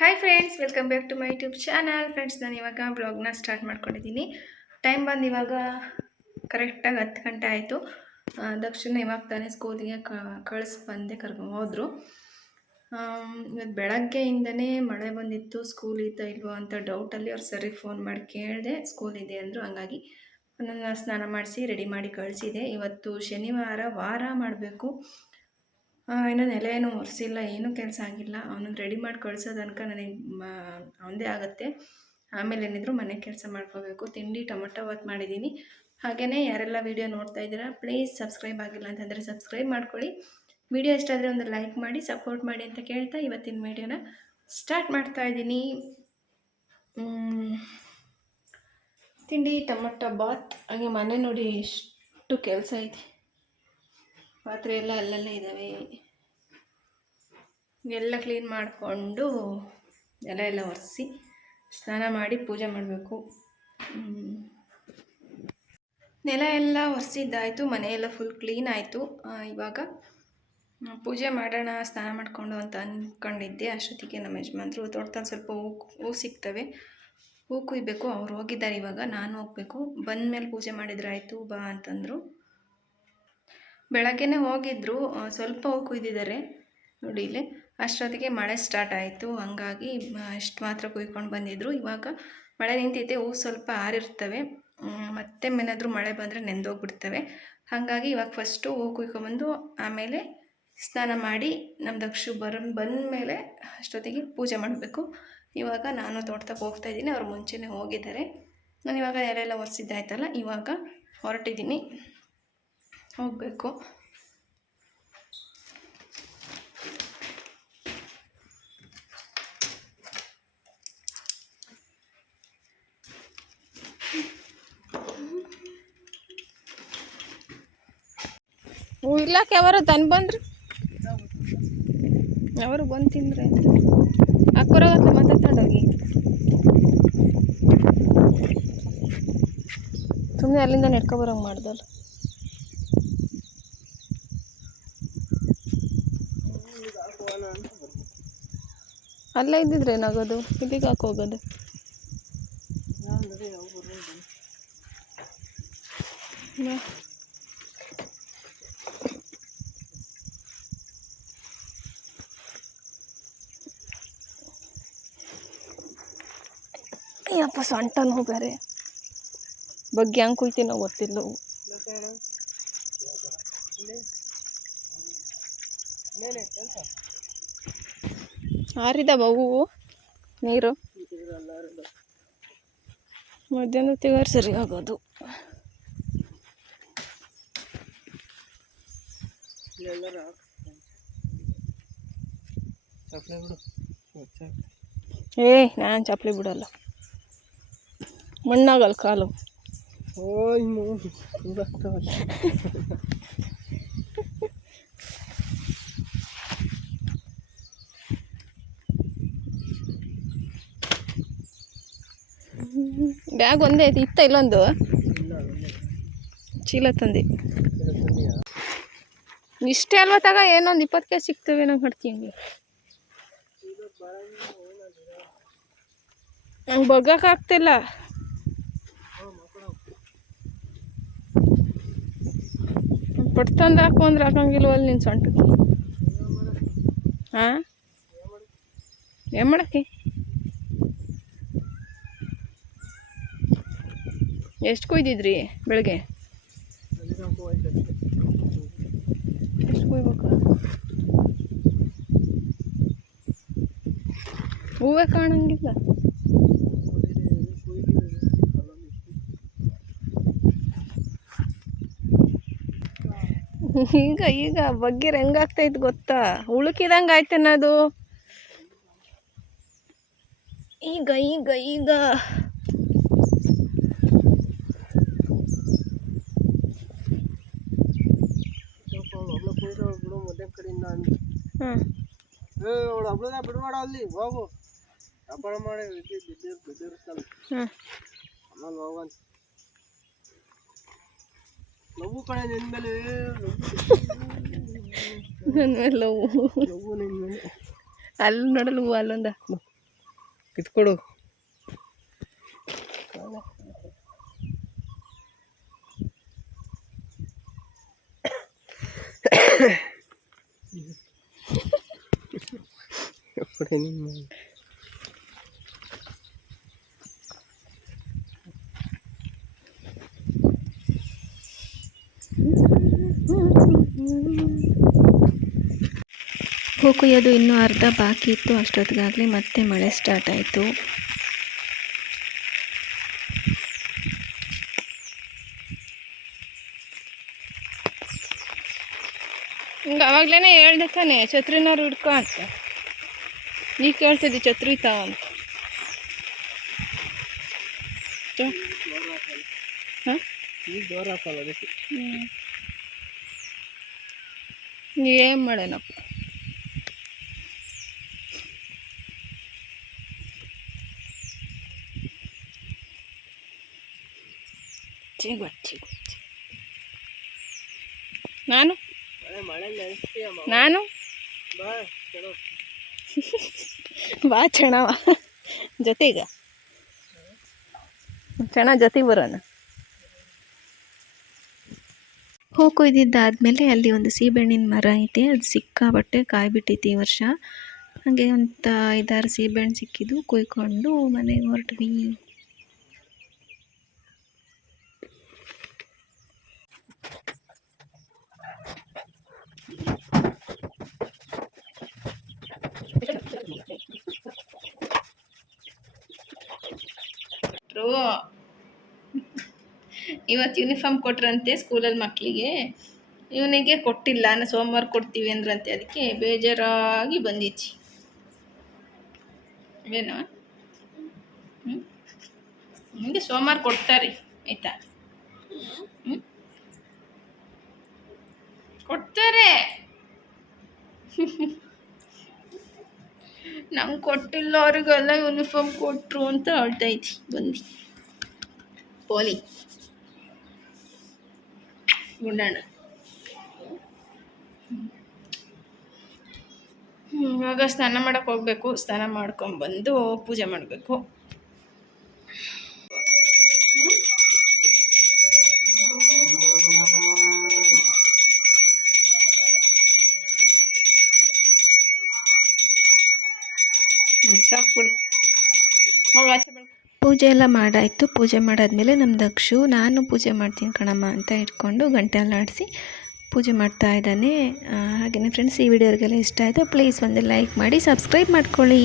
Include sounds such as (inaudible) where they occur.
Hi friends welcome back to my YouTube channel friends ನಾನು ಇವಾಗ ಬ್ಲಾಗ್ನ start ಮಾಡ್ಕೊಂಡಿದ್ದೀನಿ. Time ಬಂದು ಇವಾಗ ಕರೆಕ್ಟಾಗಿ ಹತ್ತು ಗಂಟೆ ಆಯಿತು. ದಕ್ಷಿಣ ಇವಾಗ ತಾನೇ ಸ್ಕೂಲಿಗೆ ಕಳಿಸಿ ಬಂದೆ, ಕರ್ಕೊಂಡು ಹೋದರು. ಇವತ್ತು ಬೆಳಗ್ಗೆಯಿಂದನೇ ಮಳೆ ಬಂದಿತ್ತು. ಸ್ಕೂಲ್ ಇದ್ದ ಇಲ್ವೋ ಅಂತ ಡೌಟಲ್ಲಿ ಅವ್ರು ಸರಿ ಫೋನ್ ಮಾಡಿ ಕೇಳಿದೆ ಸ್ಕೂಲ್ ಇದೆ ಅಂದರು. ಹಂಗಾಗಿ ನನ್ನ ಸ್ನಾನ ಮಾಡಿಸಿ ರೆಡಿ ಮಾಡಿ ಕಳಿಸಿದೆ. ಇವತ್ತು ಶನಿವಾರ ವಾರ ಮಾಡಬೇಕು. ಇನ್ನೂ ನೆಲೆ ಏನೂ ಒರೆಸಿಲ್ಲ, ಏನೂ ಕೆಲಸ ಆಗಿಲ್ಲ. ಅವನನ್ನು ರೆಡಿ ಮಾಡಿ ಕಳ್ಸೋ ತನಕ ನನಗೆ ಅವನದೇ ಆಗುತ್ತೆ. ಆಮೇಲೆ ಏನಿದ್ರು ಮನೆ ಕೆಲಸ ಮಾಡ್ಕೋಬೇಕು. ತಿಂಡಿ, ಟೊಮೊಟೊ ಬಾತ್ ಮಾಡಿದ್ದೀನಿ. ಹಾಗೆಯೇ ಯಾರೆಲ್ಲ ವೀಡಿಯೋ ನೋಡ್ತಾ ಇದ್ದೀರಾ ಪ್ಲೀಸ್ ಸಬ್ಸ್ಕ್ರೈಬ್ ಆಗಿಲ್ಲ ಅಂತಂದರೆ ಸಬ್ಸ್ಕ್ರೈಬ್ ಮಾಡ್ಕೊಳ್ಳಿ. ವಿಡಿಯೋ ಇಷ್ಟ ಒಂದು ಲೈಕ್ ಮಾಡಿ ಸಪೋರ್ಟ್ ಮಾಡಿ ಅಂತ ಕೇಳ್ತಾ ಇವತ್ತಿನ ವೀಡಿಯೋನ ಸ್ಟಾರ್ಟ್ ಮಾಡ್ತಾ ಇದ್ದೀನಿ. ತಿಂಡಿ, ಟೊಮೊಟೊ, ಬಾತ್, ಹಾಗೆ ಮನೆ ನೋಡಿ ಎಷ್ಟು ಕೆಲಸ ಇದೆ. ಪಾತ್ರೆ ಎಲ್ಲ ಅಲ್ಲಲ್ಲೇ ಇದ್ದಾವೆ. ಎಲ್ಲ ಕ್ಲೀನ್ ಮಾಡಿಕೊಂಡು ಎಲ್ಲ ಎಲ್ಲ ಒರೆಸಿ ಸ್ನಾನ ಮಾಡಿ ಪೂಜೆ ಮಾಡಬೇಕು. ನೆಲ ಎಲ್ಲ ಒರೆಸಿದ್ದಾಯಿತು ಮನೆಯೆಲ್ಲ ಫುಲ್ ಕ್ಲೀನ್ ಆಯಿತು. ಇವಾಗ ಪೂಜೆ ಮಾಡೋಣ, ಸ್ನಾನ ಮಾಡಿಕೊಂಡು ಅಂತ ಅಂದ್ಕೊಂಡಿದ್ದೆ ಅಷ್ಟೊತ್ತಿಗೆ ನಮ್ಮ ಯಜಮಾನ್ರು ತೋಟದಲ್ಲಿ ಸ್ವಲ್ಪ ಹೂ ಹೂ ಸಿಗ್ತವೆ. ಹೂ ಕುಯ್ಬೇಕು. ಅವ್ರು ಹೋಗಿದ್ದಾರೆ ಇವಾಗ. ನಾನು ಹೋಗಬೇಕು. ಬಂದ ಮೇಲೆ ಪೂಜೆ ಮಾಡಿದ್ರೆ ಆಯಿತು, ಬಾ ಅಂತಂದರು. ಬೆಳಗ್ಗೆನೇ ಹೋಗಿದ್ದರು ಸ್ವಲ್ಪ ಕುಯ್ದಿದ್ದಾರೆ. ನೋಡಿ ಇಲ್ಲಿ, ಅಷ್ಟೊತ್ತಿಗೆ ಮಳೆ ಸ್ಟಾರ್ಟ್ ಆಯಿತು. ಹಂಗಾಗಿ ಅಷ್ಟು ಮಾತ್ರ ಕುಯ್ಕೊಂಡು ಬಂದಿದ್ದರು ಇವಾಗ ಮಳೆ ನಿಂತೈತೆ ಹೂವು ಸ್ವಲ್ಪ ಆರಿರ್ತವೆ. ಮತ್ತೆ ಏನಾದರೂ ಮಳೆ ಬಂದರೆ ನೆಂದೋಗ್ಬಿಡ್ತವೆ. ಹಾಗಾಗಿ ಇವಾಗ ಫಸ್ಟು ಹೂ ಕುಯ್ಕೊಂಬಂದು ಆಮೇಲೆ ಸ್ನಾನ ಮಾಡಿ ನಮ್ಮ ದಕ್ಷು ಬರ ಬಂದ ಮೇಲೆ ಅಷ್ಟೊತ್ತಿಗೆ ಪೂಜೆ ಮಾಡಬೇಕು. ಇವಾಗ ನಾನು ತೋಟಕ್ಕೆ ಹೋಗ್ತಾ ಇದ್ದೀನಿ, ಅವ್ರು ಮುಂಚೆನೇ ಹೋಗಿದ್ದಾರೆ. ನಾನು ಇವಾಗ ಎಲೆಲ್ಲ ಒರೆಸಿದ್ದಾಯ್ತಲ್ಲ, ಇವಾಗ ಹೊರಟಿದ್ದೀನಿ. ಹೋಗಬೇಕು. ಇಲ್ಲಕ್ಕೆ ಯಾವಾರು ತಂದು ಬಂದ್ರು? ಯಾರು ಬಂದು ತಿಂದ್ರೆ ಅಕ್ಕರಾಗತ್ತೆ ಮಾತಾಡೋಗಿ ಸುಮ್ಮನೆ ಅಲ್ಲಿಂದ ನೆಡ್ಕೊಬರಂಗೆ ಮಾಡ್ದಲ್ಲ ಅಲ್ಲೇ ಇದ್ದಿದ್ರೆ ಏನಾಗೋದು? ಇಲ್ಲಿಗೆ ಹಾಕೋಗೋದು Yeah. ಅಯ್ಯಪ್ಪ ಸೊಂಟ ನೋವು ಬಗ್ಗೆ ಹೆಂಗೆ ನಾವು ಗೊತ್ತಿಲ್ಲ. ಆರಿದಾವ ಹೂವು ನೀರು. ಮಧ್ಯಾಹ್ನ ತಿಗಾರು ಸರಿ ಆಗೋದು. ಏ ನಾನು ಚಪ್ಪಲಿ ಬಿಡಲ್ಲ. ಮಣ್ಣಾಗಲ್ಲ ಕಾಲು. ಬ್ಯಾಗ್ ಒಂದೇ ಐತಿ, ಇತ್ತ ಇಲ್ಲೊಂದು? ಚೀಲ ತಂದಿ. ಇಷ್ಟೇ ಅಲ್ವ ತಗ, ಏನೊಂದು ಇಪ್ಪತ್ತು ಕೆ ಸಿಗ್ತವೆ ನಂಗೆ ಮಾಡ್ತೀನಿ ನಂಗೆ ಬಗ್ಗಕ್ಕಾಗ್ತಿಲ್ಲ ಪಡ್ತಂದು ಹಾಕು ಅಂದ್ರೆ ಹಾಕಂಗಿಲ್ವಲ್ಲ ನಿನ್ನ ಸೊಂಟಕ್ಕೆ. ಹಾಂ ಏನು ಮಾಡಕ್ಕೆ? ಎಷ್ಟು ಕೊಯ್ದಿದ್ರಿ ಬೆಳಗ್ಗೆ? ಎಷ್ಟು ಕೊಯ್ಬೇಕು? ಹೂವೇ ಕಾಣಂಗಿಲ್ಲ. ಈಗ ಈಗ ಬಗ್ಗಿರ ಹೆಂಗಾಗ್ತೈತೆ ಗೊತ್ತಾ? ಉಳುಕಿದಂಗೆ ಆಯ್ತೇನದು ಈಗ ಈಗ ಈಗ ಹಾಂ ಬಿಡಬೇಡ ಅಲ್ಲಿ ಹೋಗು. ವ್ಯಾಪಾರ ಮಾಡಿ ಬಿದ್ದಿರುತ್ತಲ್ಲ ಹಾಂ ಆಮೇಲೆ ಹೋಗಂತ ಲವ್ ಕಡೆ ನಿನ್ ಮೇಲೆ. ನನ್ನ ಮೇಲೆ ಲವ್ ನಿನ್ ಮೇಲೆ. ಅಲ್ಲಿ ನೋಡಲ್ಲ ಹೂವು ಅಲ್ಲೊಂದ. ಕಿತ್ಕೊಡು. ನಿಮ್ಮ (laughs) ಹೂ ಕುಯ್ಯೋದು ಇನ್ನೂ ಅರ್ಧ ಬಾಕಿ ಇತ್ತು, ಅಷ್ಟೊತ್ತಿಗಾಗಲಿ ಮತ್ತೆ ಮಳೆ ಸ್ಟಾರ್ಟ್ ಆಯಿತು. ಹಿಂಗೆ ಅವಾಗಲೇ ಹೇಳ್ದೆ ತಾನೆ, ಛತ್ರಿನವ್ರು ಹಿಡ್ಕೊ ಅಂತ. ನೀ ಕೇಳ್ತಿದ್ದಿ ಛತ್ರಿ ತಾವ ಅಂತ ಅದಕ್ಕೆ ಏನು ಮಾಡೋಣಪ್ಪ ಚಿಗು ಚಿಗು ನಾನು ನಾನು ಬಾ ಚೆಣವ ಜೊತೆಗ. ಚೆಣ ಜೊತೆಗೆ ಬರೋಣ. ಹೂ ಕೊಯ್ದಿದ್ದಾದಮೇಲೆ ಅಲ್ಲಿ ಒಂದು ಸೀಬೆಹಣ್ಣಿನ ಮರ ಐತೆ ಅದು ಸಿಕ್ಕಾಬಟ್ಟೆ ಕಾಯಿ ಬಿಟ್ಟೈತಿ ಈ ವರ್ಷ. ಹಾಗೆ ಒಂದು ಐದಾರು ಸೀಬೆಹಣ್ಣು ಸಿಕ್ಕಿದ್ದು, ಕೊಯ್ಕೊಂಡು ಮನೆಗೆ ಹೊರಟ್ವಿ. (laughs) ಇವತ್ತು ಯೂನಿಫಾರ್ಮ್ ಕೊಟ್ರಂತೆ ಸ್ಕೂಲಲ್ಲಿ ಮಕ್ಕಳಿಗೆ ಇವನಿಗೆ ಕೊಟ್ಟಿಲ್ಲ, ನಾನು ಸೋಮವಾರ ಕೊಡ್ತೀವಿ ಅಂದ್ರಂತೆ, ಅದಕ್ಕೆ ಬೇಜಾರಾಗಿ ಬಂದಿತ್ತು ಏನೋ? ಹ್ಞೂ ನಿಮಗೆ ಸೋಮವಾರ ಕೊಡ್ತಾರೆ, ಆಯ್ತಾ? ಹ್ಞೂ ಕೊಡ್ತಾರೆ. (laughs) ನಂಗೆ ಕೊಟ್ಟಿಲ್ಲ, ಅವ್ರಿಗೆಲ್ಲ ಯೂನಿಫಾರ್ಮ್ ಕೊಟ್ಟರು ಅಂತ ಅಳ್ತೈತಿ ಬಂದು ಪೋಲಿ. ಗುಂಡಣ್ಣ. ಇವಾಗ ಸ್ನಾನ ಮಾಡೋಕ್ಕೆ ಹೋಗ್ಬೇಕು, ಸ್ನಾನ ಮಾಡ್ಕೊಂಬಂದು ಪೂಜೆ ಮಾಡಬೇಕು. ಪೂಜೆ ಎಲ್ಲ ಮಾಡಾಯಿತು. ಪೂಜೆ ಮಾಡಾದ್ಮೇಲೆ ನಮ್ಮ ದಕ್ಷು ನಾನು ಪೂಜೆ ಮಾಡ್ತೀನಿ ಕಣಮ್ಮ ಅಂತ ಇಟ್ಕೊಂಡು ಗಂಟೆ ಆಡಿಸಿ ಪೂಜೆ ಮಾಡ್ತಾ ಇದ್ದಾನೆ. ಹಾಗೆಯೇ ಫ್ರೆಂಡ್ಸ್ ಈ ವಿಡಿಯೋರಿಗೆಲ್ಲ ಇಷ್ಟ ಆಯಿತು ಪ್ಲೀಸ್ ಒಂದು ಲೈಕ್ ಮಾಡಿ ಸಬ್ಸ್ಕ್ರೈಬ್ ಮಾಡ್ಕೊಳ್ಳಿ.